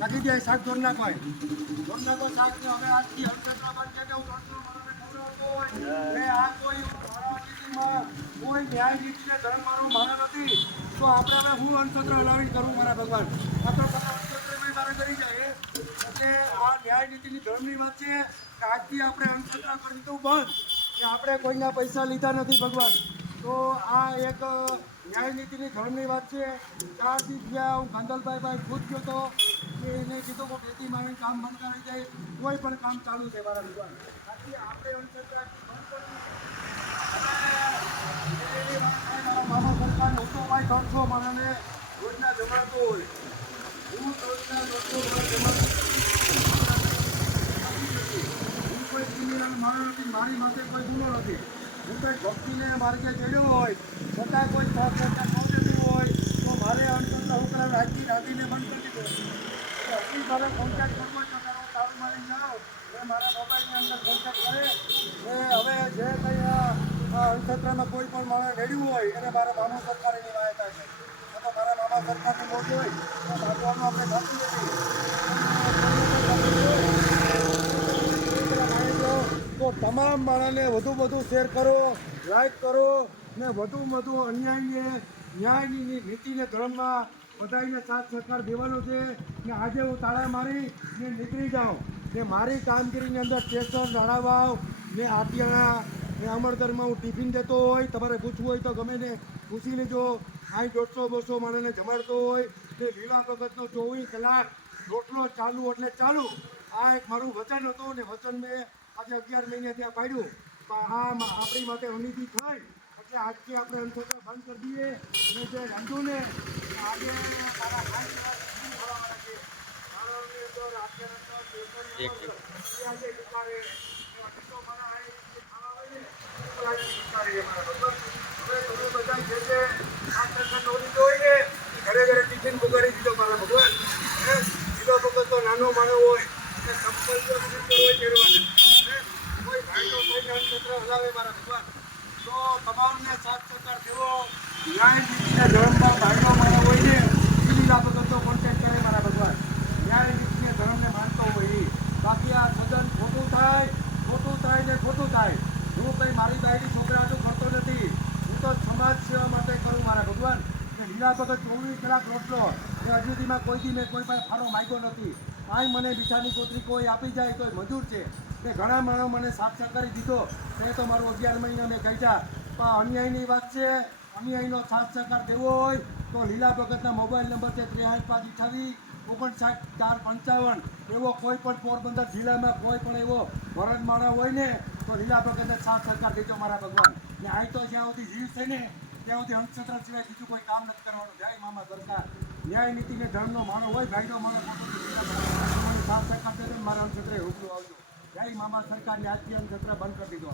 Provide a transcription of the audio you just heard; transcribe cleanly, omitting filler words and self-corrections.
નાખી દે શાક જોર નાખો શાક ને હવે આજથી અંતર બંધ છે કે હું આ કોઈ કોઈ ન્યાય નીતિને ધર્મ મારો માનો નથી તો આપણે હવે હું અંતર હલાવી કરું મારા ભગવાન આ તો મારે કરી જાય એટલે આ ન્યાય નીતિની ધર્મની વાત છે આજથી આપણે અંતર કરી દીધું બંધ કે આપણે કોઈના પૈસા લીધા નથી ભગવાન તો આ એક ન્યાય નીતિની ધર્મની વાત છે 4 દિવસ ગયા હું કાંદલભાઈ ખુદ ગયો તો એને કીધું કે ખેતી મારે કામ બંધ કરાવી જાય કોઈ પણ કામ ચાલુ છે મારા ભગવાન બાકી આપણે અંતર મામા સરકાર નહોતો ભાઈ 300 માણસને રોજના જમાડતો હોય હું રોજના હું કોઈ ક્રિમિનલ માણસ નથી મારી માથે કોઈ ગુનો નથી હું કંઈ ભક્તિને માર્ગે ચડ્યો હોય છતાં કોઈ સાથ સરકાર ન દેતું હોય તો મારે અંતર હું કરાવે રાખીને બંધ કરી દીધો હજી મારે કોન્ટેક્ટ કરવો તો કરો તાળું મારી જાઓ એ મારા મોબાઈલની અંદર કોન્ટેક્ટ કરે એ હવે જે કંઈ અંતરમાં કોઈ પણ માણસ રેડ્યું હોય એને મારા મામા સરકાર એની વાયતા છે તો મારા મામા સરકારની મોજ હોય તો ભાગવાનું આપણે થતું નથી તો તમામ માણસને વધુ શેર કરો લાઈક કરો ને વધુ અન્યાયને ન્યાયની નીતિને ધર્મમાં બધાને સાથ સહકાર દેવાનો છે ને આજે હું તાળા મારી ને નીકળી જાઉં ને મારી કામગીરીની અંદર સ્ટેશન રાણાવાવ ને આટિયાણા ને અમરદરમાં હું ટિફિન દેતો હોય તમારે પૂછવું હોય તો ગમે ને પૂછી લેજો અહીં 150-200 માણસને જમાડતો હોય ને લીલા ભગતનો 24 કલાક રોટલો ચાલુ એટલે ચાલુ આ એક મારું વચન હતું ને વચન મેં આજે 11 મહિને ત્યાં પાડ્યું પણ આ આપણી માટે અનિતિ થઈ એટલે આજથી આપણે અંતર બંધ કરી દઈએ ને જે રંધું ને આજે મારા ભાઈ ઘરે ટિફિન બગાડી દીધો મારા ભગવાન લીલો ભગત તો નાનો માણસ હોય કોઈ ભાઈનો કોઈને અંતર હલાવે મારા ભગવાન તો તમામને સાથ સહકાર દેવો ન્યાય નીતિના ધર્મમાં ભાઈનો માણસ હોય ને લીલા ભગતનો કોન્ટેક્ટ કરે મારા ભગવાન ન્યાય નીતિના ધર્મને માનતો હોય બાકી આ સદન ખોટું થાય હું કંઈ મારી બાયડી છોકરાનું કરતો નથી હું તો સમાજ સેવા માટે કરું મારા ભગવાન લીલા ભગત 24 કલાક રોટલો એ હજુ સુધીમાં કોઈ દી મેં કોઈ પાસે ફાળો માગ્યો નથી આય મને બિચારી કોતરી કોઈ આપી જાય તો મજૂર છે ને ઘણા માણસો મને સાથ સહકારી દીધો તે તો મારું 11 મહિના મેં કહ્યા પણ અન્યાયની વાત છે અન્યાયનો સાથ સહકાર દેવો હોય તો લીલા ભગતના મોબાઈલ નંબર છે 5358597455 એવો કોઈ પણ પોરબંદર જિલ્લામાં કોઈ પણ એવો વરદ માણસ હોય ને તો લીલા ભગતને સાથ સહકાર દેજો મારા ભગવાન ને આ તો જ્યાં સુધી જીવ છે ને ત્યાં સુધી અંધશ્રદ્ધા સિવાય બીજું કોઈ કામ નથી કરવાનું જય મામા સરકાર ન્યાય નીતિને ધર્મનો માણસ હોય ભાઈનો માણસ સાથ સહકાર દેજો મારા અંધશ્રદ્ધાએ હુકલો આવજો જય મામા સરકારને આજથી અંધશ્રદ્ધા બંધ કરી દીધો